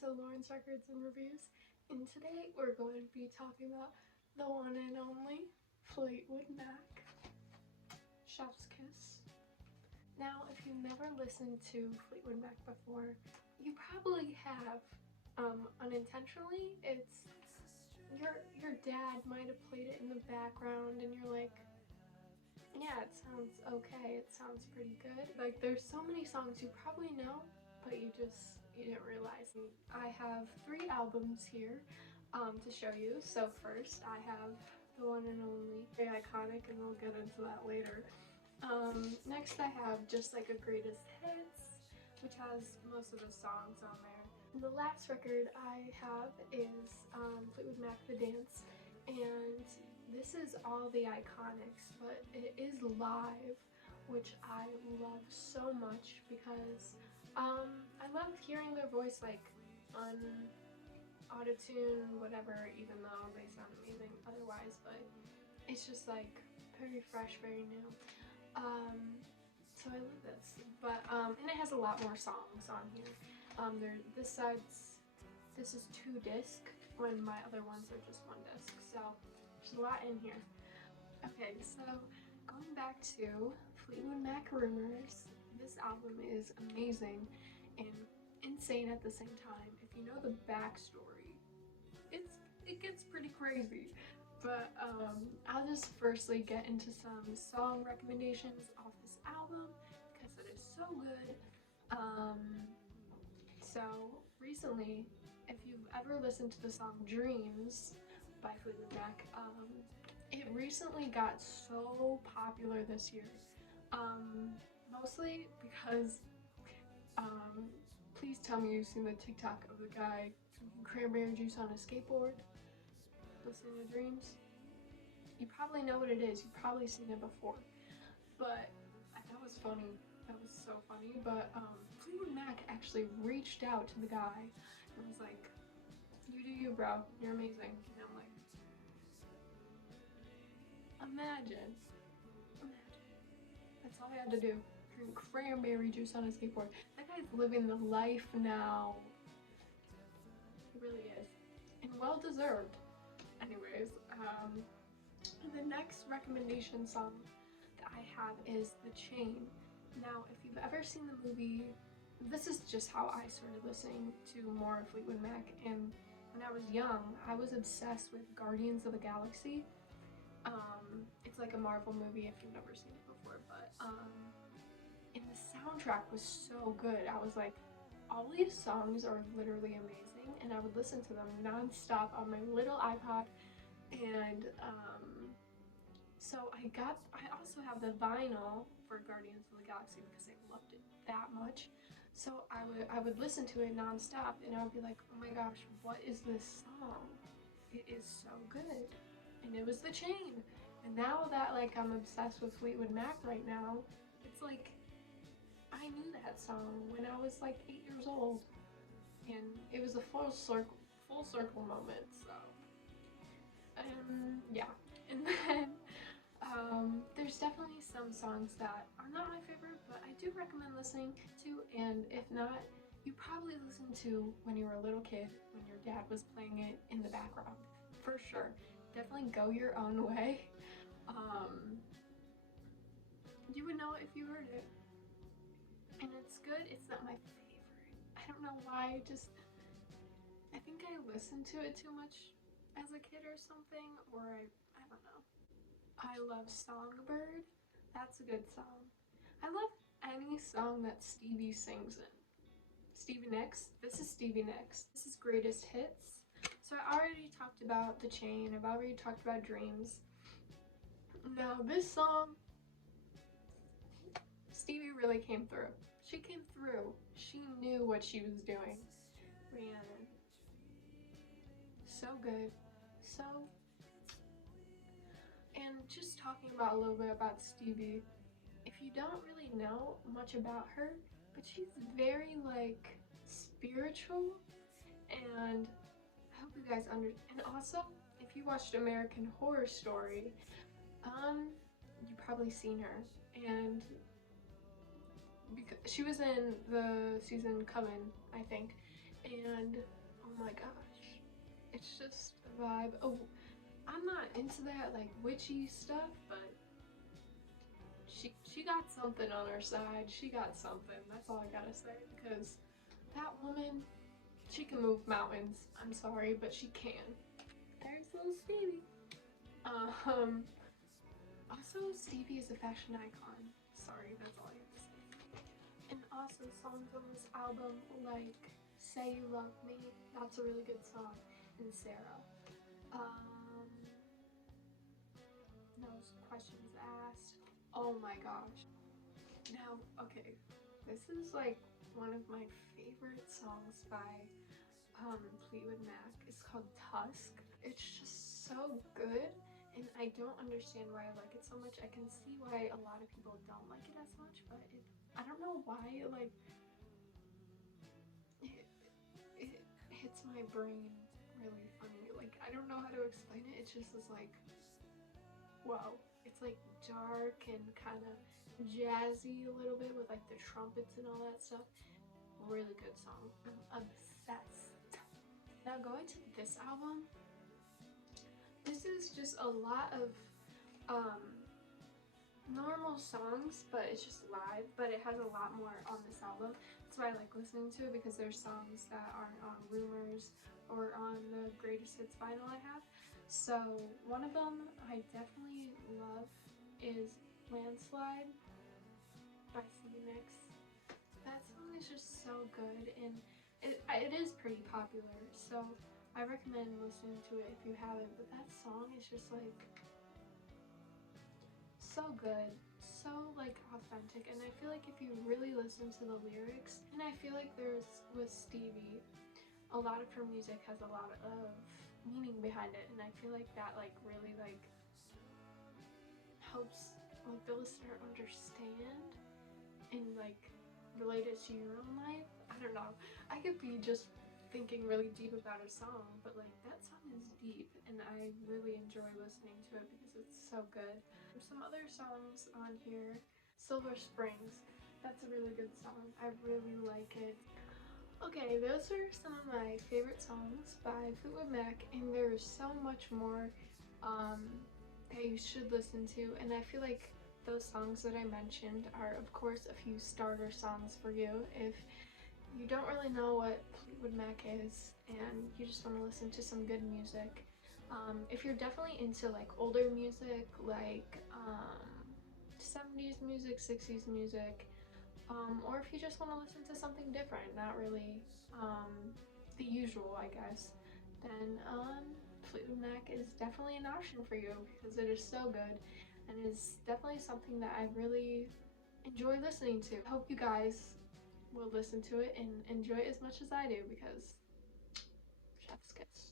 to Lawrence Records and Reviews, and today we're going to be talking about the one and only Fleetwood Mac, Chef's Kiss. Now, if you've never listened to Fleetwood Mac before, you probably have, unintentionally. It's your dad might have played it in the background and you're like, yeah, it sounds okay, it sounds pretty good. Like, there's so many songs you probably know, but you didn't realize. I have 3 albums here to show you. So first I have the one and only, very iconic, and we'll get into that later. Next I have Just Like a Greatest Hits, which has most of the songs on there. And the last record I have is Fleetwood Mac The Dance, and this is all the iconics, but it is live, which I love so much because I love hearing their voice like on autotune, whatever, even though they sound amazing otherwise, but it's just like very fresh, very new. So I love this, but and it has a lot more songs on here. This is 2 disc when my other ones are just 1 disc, so there's a lot in here. Okay, so going back to Fleetwood Mac Rumors, this album is amazing and insane at the same time. If you know the backstory, it gets pretty crazy. But I'll just firstly get into some song recommendations off this album because it is so good. So recently, if you've ever listened to the song Dreams by Fleetwood Mac, it recently got so popular this year. Mostly because, please tell me you've seen the TikTok of the guy drinking cranberry juice on a skateboard, listening to Dreams. You probably know what it is, you've probably seen it before, but that was funny. That was so funny. But Fleetwood Mac actually reached out to the guy and was like, "You do you, bro. You're amazing." And I'm like, imagine. That's all I had to do. Drink cranberry juice on a skateboard. That guy's living the life now. He really is. And well deserved. Anyways, the next recommendation song that I have is The Chain. Now, if you've ever seen the movie, this is just how I started listening to more of Fleetwood Mac, and when I was young, I was obsessed with Guardians of the Galaxy. It's like a Marvel movie if you've never seen it before, but and the soundtrack was so good. I was like, all these songs are literally amazing, and I would listen to them non-stop on my little iPod. And so I also have the vinyl for Guardians of the Galaxy because I loved it that much. So I would listen to it non-stop, and I would be like, oh my gosh, what is this song? It is so good. And it was The Chain. And now that like I'm obsessed with Fleetwood Mac right now, it's like I knew that song when I was like 8 years old, and it was a full circle moment. So yeah. And then there's definitely some songs that are not my favorite, but I do recommend listening to, and if not, you probably listened to when you were a little kid, when your dad was playing it in the background, for sure. Definitely Go Your Own Way. You would know it if you heard it. And it's good. It's not my favorite. I don't know why, I think I listened to it too much as a kid or something, or I don't know. I love Songbird. That's a good song. I love any song that Stevie sings in. Stevie Nicks. This is Stevie Nicks. This is Greatest Hits. So I already talked about The Chain. I've already talked about Dreams. Now this song, Stevie really came through. She came through. She knew what she was doing. Rhiannon. So good. So, and just talking about a little bit about Stevie, if you don't really know much about her, but she's very like spiritual, and I hope you guys and also if you watched American Horror Story, you've probably seen her, and because she was in the season Coven, I think, and oh my gosh, it's just a vibe. Oh, I'm not into that like witchy stuff, but she got something on her side. She got something. That's all I gotta say, because that woman, she can move mountains. I'm sorry, but she can. There's little Stevie. Also, Stevie is a fashion icon. Sorry, that's all I have to say. And also songs on this album like Say You Love Me, that's a really good song, and Sarah. Those questions asked. Oh my gosh. Now, okay, this is like one of my favorite songs by Fleetwood Mac. It's called Tusk. It's just so good, and I don't understand why I like it so much. I can see why a lot of people don't like it as much, but I don't know why it hits my brain really funny. Like, I don't know how to explain it. It just is like, wow. It's like dark and kind of jazzy a little bit with like the trumpets and all that stuff. Really good song. I'm obsessed. Now going to this album, this is just a lot of normal songs, but it's just live, but it has a lot more on this album. That's why I like listening to it, because there's songs that aren't on Rumors or on the Greatest Hits vinyl I have. So one of them I definitely love is Landslide by Stevie Nicks. That song is just so good, and it is pretty popular, so I recommend listening to it if you haven't. But that song is just like so good, so like authentic, and I feel like if you really listen to the lyrics, and I feel like there's with Stevie, a lot of her music has a lot of meaning behind it, and I feel like that like really like helps like the listener understand and like relate it to your own life. I don't know. I could be just thinking really deep about a song, but like that song is deep, and I really enjoy listening to it because it's so good. There's some other songs on here. Silver Springs. That's a really good song. I really like it. Okay, those are some of my favorite songs by Fleetwood Mac, and there's so much more that you should listen to, and I feel like those songs that I mentioned are of course a few starter songs for you if you don't really know what Fleetwood Mac is and you just want to listen to some good music. If you're definitely into like older music, like 70s music, 60s music, or if you just want to listen to something different, not really the usual, I guess, then Fleetwood Mac is definitely an option for you because it is so good and is definitely something that I really enjoy listening to. I hope you guys will listen to it and enjoy it as much as I do, because chef's kiss.